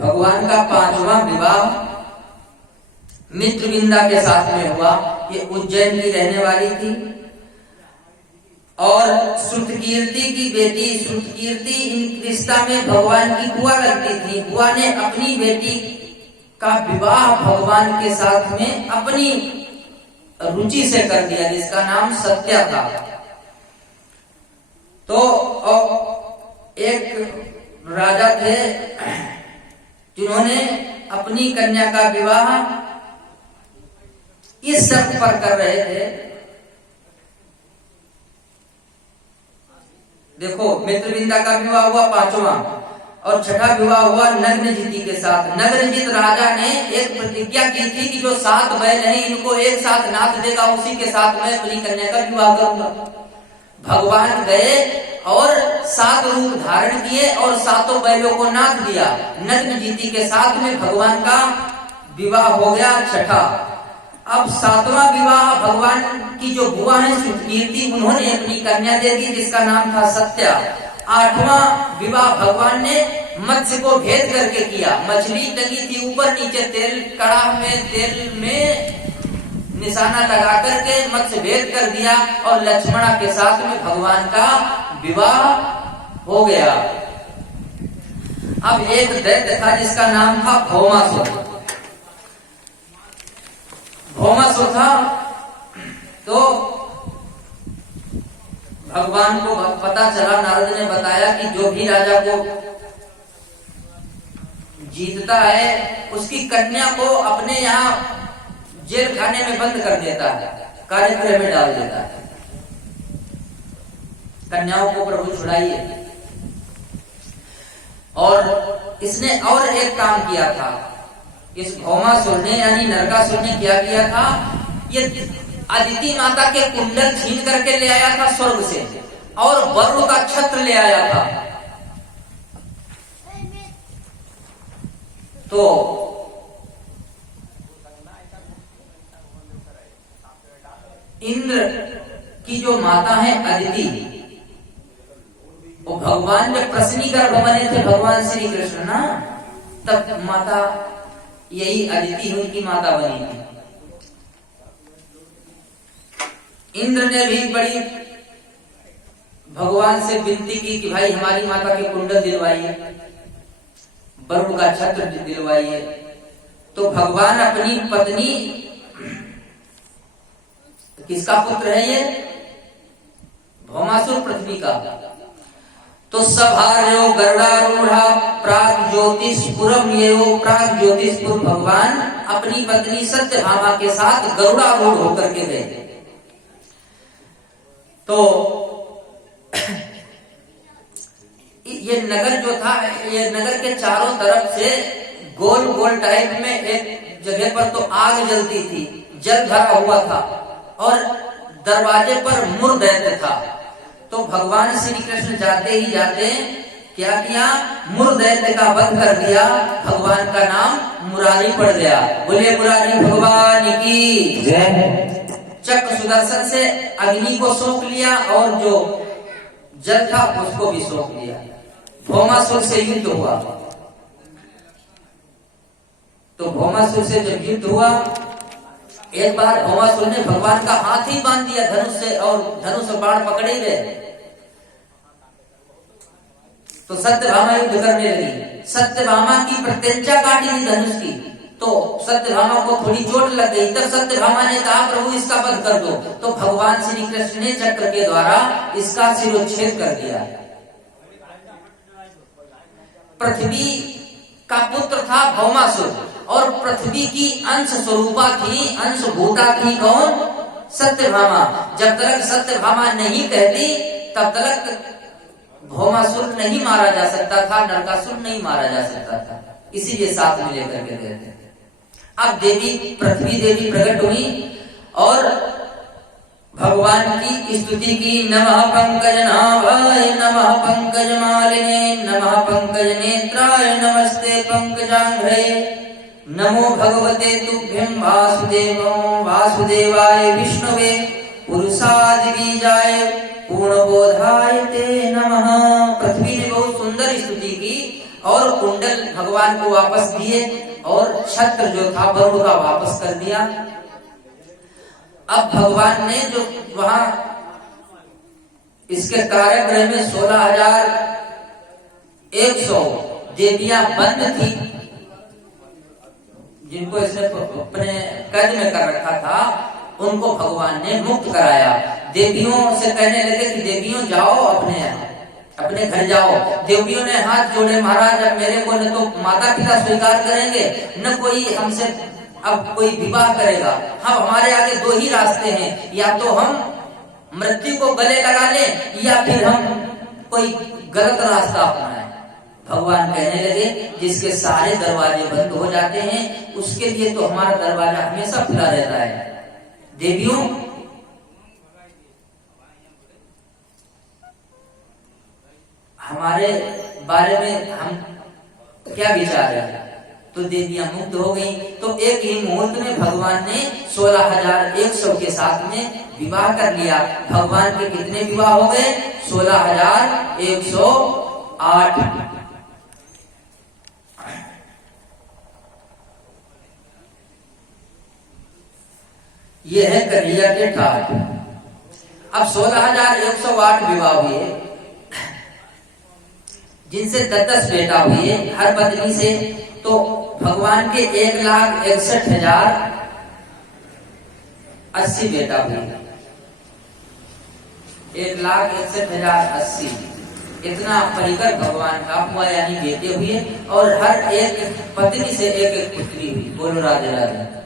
भगवान का 5वां विवाह मित्रविंदा के साथ में हुआ। ये उज्जैन की रहने वाली थी और श्रुतकीर्ति की बेटी श्रुतकीर्ति इन रिश्ता में भगवान की बुआ लगती थी। बुआ ने अपनी बेटी का विवाह भगवान के साथ में अपनी रुचि से कर दिया, जिसका नाम सत्या था। तो एक राजा थे जिन्होंने अपनी कन्या का विवाह इस शर्त पर कर रहे थे। देखो, मित्रविंदा का विवाह हुआ 5वां और 6ठा विवाह हुआ नग्नजिति के साथ। नग्नजित राजा ने एक प्रतिज्ञा की थी कि जो 7 बैल हैं इनको एक साथ नाथ देगा, उसी के साथ मैं अपनी कन्या का विवाह करूंगा। भगवान गए और 7 रूप धारण किए और 7 बैलों को नाथ दिया। नग्नजिति के साथ में भगवान का विवाह हो गया 6ठा। अब 7वां विवाह भगवान की जो बुआ है श्रुतकीर्ति, उन्होंने अपनी कन्या दे दी जिसका नाम था सत्या। 8वां विवाह भगवान ने मत्स्य को भेद करके किया। मछली लगी थी ऊपर नीचे, तेल कड़ाह में तेल में निशाना लगा करके मत्स्य भेद कर दिया और लक्ष्मणा के साथ में भगवान का विवाह हो गया। अब एक दैत्य था जिसका नाम था भौमासुर। भौमासुर था तो भगवान को पता चला, नारद ने बताया कि जो भी राजा को जीतता है उसकी कन्या को अपने यहाँ जेल खाने में बंद कर देता है, कार्यगृह में डाल देता है। कन्याओं को प्रभु छुड़ाइए। और इसने और एक काम किया था, इस भौमासुर ने यानी नरकासुर ने क्या किया था, ये अदिति माता के कुंडल छीन करके ले आया था स्वर्ग से और वरुण का छत्र ले आया था। तो इंद्र की जो माता है अदिति, वो भगवान जब प्रश्नी गर्भ बने थे भगवान श्री कृष्ण ना, तब माता यही अदिति उनकी माता बनी थी। इंद्र ने भी बड़ी भगवान से विनती की कि भाई हमारी माता के कुंडल दिलवाइए, वरुण का छत्र दिलवाइए। तो भगवान अपनी पत्नी, किसका पुत्र है ये? भौमासुर पृथ्वी का। तो सभार्यो गरुडारूढ़ा प्राग ज्योतिषपुरम येओ, प्राग ज्योतिषपुर भगवान अपनी पत्नी सत्यभामा के साथ गरुडारूढ़ होकर के गए। तो ये नगर जो था, ये नगर के चारों तरफ से गोल गोल टाइप में एक जगह पर तो आग जलती थी, जल भरा हुआ था और दरवाजे पर मुर दैत्य था। तो भगवान श्री कृष्ण जाते ही जाते क्या किया, मुर दैत्य का वध कर दिया। भगवान का नाम मुरारी पड़ गया। बोले मुरारी भगवान की जय। चक्र सुदर्शन से अग्नि को सौंप लिया और जो जल था उसको भी सौंप लिया। भौमासुर से युद्ध हुआ। तो भौमासुर से जब युद्ध हुआ, एक बार भौमासुर ने भगवान का हाथ ही बांध दिया धनुष से और धनुष बाण पकड़े ही गए। तो सत्यभामा युद्ध करने लगी। सत्यभामा की प्रत्यंचा काटी थी धनुष की, तो सत्यभामा को थोड़ी चोट लग गई। तब सत्यभामा ने कहा प्रभु इसका वध कर दो। तो भगवान श्री कृष्ण ने चक्र के द्वारा इसका सिरोच्छेद कर दिया। पृथ्वी का पुत्र था भौमासुर और पृथ्वी की अंश स्वरूपा थी, अंश भूता थी कौन? सत्यभामा। जब तक सत्यभामा नहीं कहती तब तक भौमासुर नहीं मारा जा सकता था, नरकासुर नहीं मारा जा सकता था। इसीलिए साथ में लेकर के गए थे। अब देवी पृथ्वी देवी प्रकट हुई और भगवान की स्तुति की। नमः पंकजनाभाय नमः पंकजमालिने नमः पंकज नेत्राय नमस्ते पंकजांघ्रे नमो भगवते तुभ्यं वासुदेवाय विष्णवे पुरुषादि बीजाय पूर्णबोधाय ते नमः। पृथ्वी ने बहुत सुंदर स्तुति की और कुंडल भगवान को वापस दिए और छत्र जो था वरुण का वापस कर दिया। अब भगवान ने जो वहां इसके कार्यक्रम में 16,100 देवियां बंद थी, जिनको इसने अपने कैद में कर रखा था, उनको भगवान ने मुक्त कराया। देवियों से कहने लगे कि देवियों जाओ अपने घर जाओ। देवियों ने हाथ जोड़े, महाराज अब मेरे को न तो माता पिता स्वीकार करेंगे, न कोई हमसे अब कोई विवाह करेगा। हम हमारे आगे दो ही रास्ते हैं, या तो हम मृत्यु को गले लगा लें या फिर हम कोई गलत रास्ता अपनाएं। भगवान कहने लगे जिसके सारे दरवाजे बंद हो जाते हैं उसके लिए तो हमारा दरवाजा हमेशा खुला रहता है। देवियों, हमारे बारे में हम क्या विचार है? तो देवियां मुक्त हो गई। तो एक ही मुहूर्त में भगवान ने 16,100 के साथ में विवाह कर लिया। भगवान के कितने विवाह हो गए? 16,108। ये है कन्हैया के ठाट। अब 16,108 विवाह हुए, जिनसे 10 बेटा हुए हर पत्नी से। तो भगवान के 1,61,080 बेटा हुए। 1,61,080 इतना परिकर भगवान का हुआ, यानी बेटे हुए। और हर एक पत्नी से एक पुत्री हुई। बोलो राधे राधे।